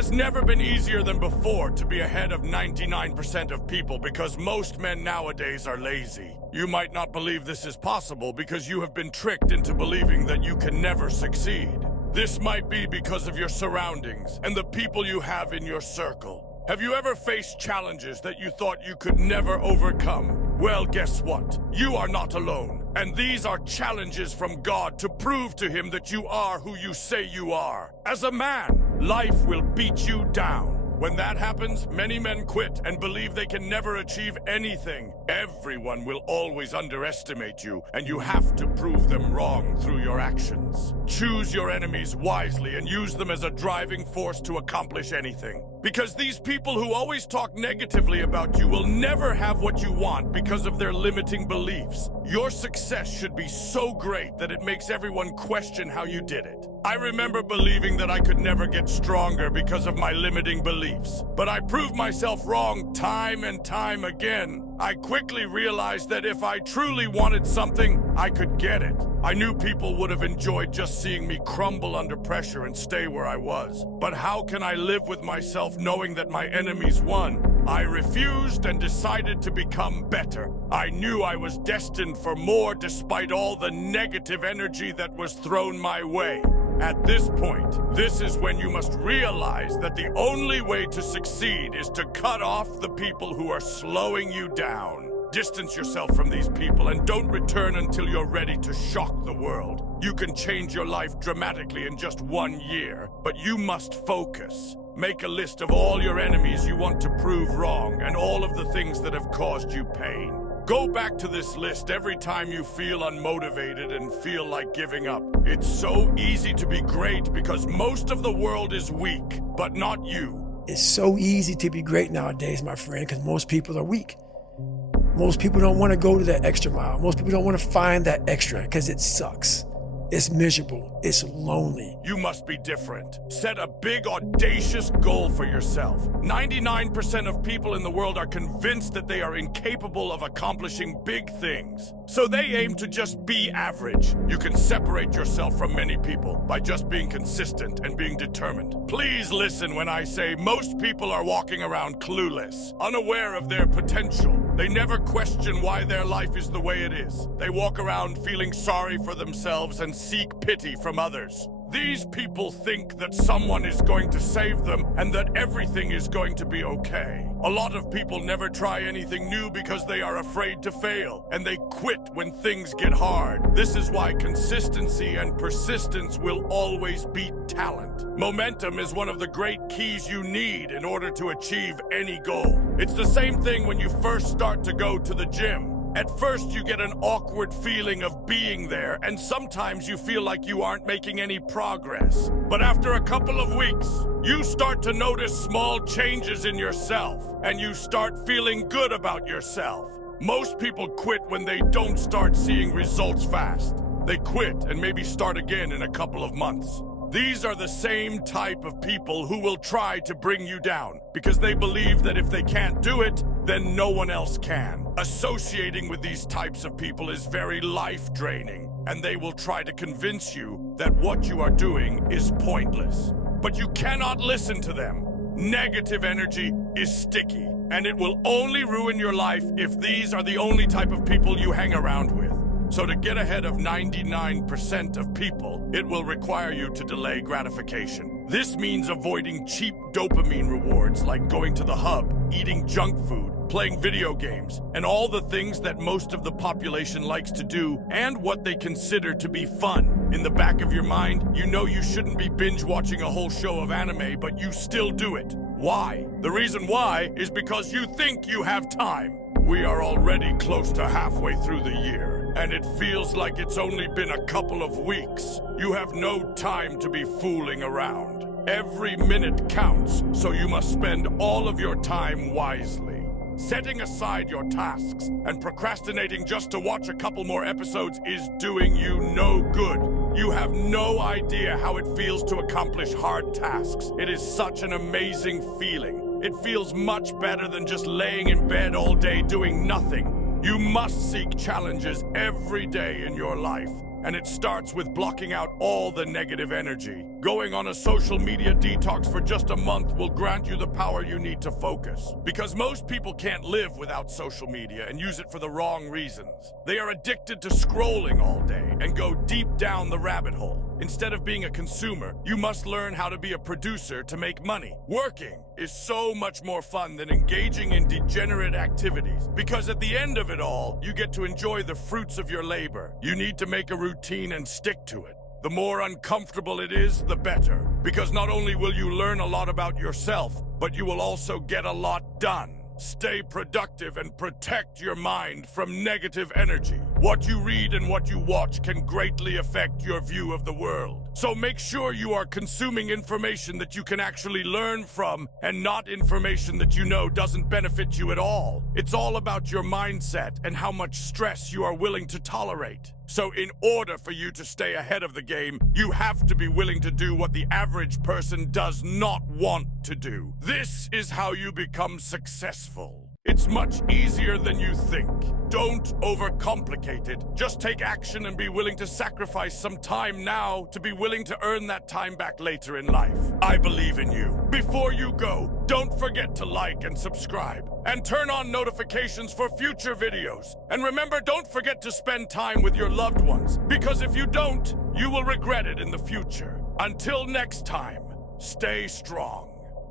has never been easier than before to be ahead of 99% of people because most men nowadays are lazy. You might not believe this is possible because you have been tricked into believing that you can never succeed. This might be because of your surroundings and the people you have in your circle. Have you ever faced challenges that you thought you could never overcome? Well, guess what? You are not alone. And these are challenges from God to prove to Him that you are who you say you are. As a man, life will beat you down. When that happens, many men quit and believe they can never achieve anything. Everyone will always underestimate you, and you have to prove them wrong through your actions. Choose your enemies wisely and use them as a driving force to accomplish anything. Because these people who always talk negatively about you will never have what you want because of their limiting beliefs. Your success should be so great that it makes everyone question how you did it. I remember believing that I could never get stronger because of my limiting beliefs, but I proved myself wrong time and time again. I quickly realized that if I truly wanted something, I could get it. I knew people would have enjoyed just seeing me crumble under pressure and stay where I was. But how can I live with myself knowing that my enemies won? I refused and decided to become better. I knew I was destined for more despite all the negative energy that was thrown my way. At this point, this is when you must realize that the only way to succeed is to cut off the people who are slowing you down. Distance yourself from these people and don't return until you're ready to shock the world. You can change your life dramatically in just 1 year, but you must focus. Make a list of all your enemies you want to prove wrong and all of the things that have caused you pain. Go back to this list every time you feel unmotivated and feel like giving up. It's so easy to be great because most of the world is weak, but not you. It's so easy to be great nowadays, my friend, because most people are weak. Most people don't want to go to that extra mile. Most people don't want to find that extra because it sucks. It's miserable. It's lonely. You must be different. Set a big, audacious goal for yourself. 99% of people in the world are convinced that they are incapable of accomplishing big things. So they aim to just be average. You can separate yourself from many people by just being consistent and being determined. Please listen when I say most people are walking around clueless, unaware of their potential. They never question why their life is the way it is. They walk around feeling sorry for themselves and seek pity from others. These people think that someone is going to save them and that everything is going to be okay. A lot of people never try anything new because they are afraid to fail, and they quit when things get hard. This is why consistency and persistence will always beat talent. Momentum is one of the great keys you need in order to achieve any goal. It's the same thing when you first start to go to the gym. At first, you get an awkward feeling of being there, and sometimes you feel like you aren't making any progress. But after a couple of weeks, you start to notice small changes in yourself, and you start feeling good about yourself. Most people quit when they don't start seeing results fast. They quit and maybe start again in a couple of months. These are the same type of people who will try to bring you down because they believe that if they can't do it, then no one else can. Associating with these types of people is very life-draining, and they will try to convince you that what you are doing is pointless. But you cannot listen to them. Negative energy is sticky, and it will only ruin your life if these are the only type of people you hang around with. So to get ahead of 99% of people, it will require you to delay gratification. This means avoiding cheap dopamine rewards like going to the hub, eating junk food, playing video games, and all the things that most of the population likes to do and what they consider to be fun. In the back of your mind, you know you shouldn't be binge watching a whole show of anime, but you still do it. Why? The reason why is because you think you have time. We are already close to halfway through the year, and it feels like it's only been a couple of weeks. You have no time to be fooling around. Every minute counts, so you must spend all of your time wisely. Setting aside your tasks and procrastinating just to watch a couple more episodes is doing you no good. You have no idea how it feels to accomplish hard tasks. It is such an amazing feeling. It feels much better than just laying in bed all day doing nothing. You must seek challenges every day in your life. and it starts with blocking out all the negative energy. Going on a social media detox for just a month will grant you the power you need to focus. Because most people can't live without social media and use it for the wrong reasons. They are addicted to scrolling all day and go deep down the rabbit hole. Instead of being a consumer, you must learn how to be a producer to make money. Working is so much more fun than engaging in degenerate activities, because at the end of it all, you get to enjoy the fruits of your labor. You need to make a routine and stick to it. The more uncomfortable it is, the better, because not only will you learn a lot about yourself, but you will also get a lot done. Stay productive and protect your mind from negative energy. What you read and what you watch can greatly affect your view of the world. So make sure you are consuming information that you can actually learn from and not information that you know doesn't benefit you at all. It's all about your mindset and how much stress you are willing to tolerate. So in order for you to stay ahead of the game, you have to be willing to do what the average person does not want to do. This is how you become successful. It's much easier than you think. Don't overcomplicate it. Just take action and be willing to sacrifice some time now to be willing to earn that time back later in life. I believe in you. Before you go, don't forget to like and subscribe and turn on notifications for future videos. And remember, don't forget to spend time with your loved ones, because if you don't, you will regret it in the future. Until next time, stay strong.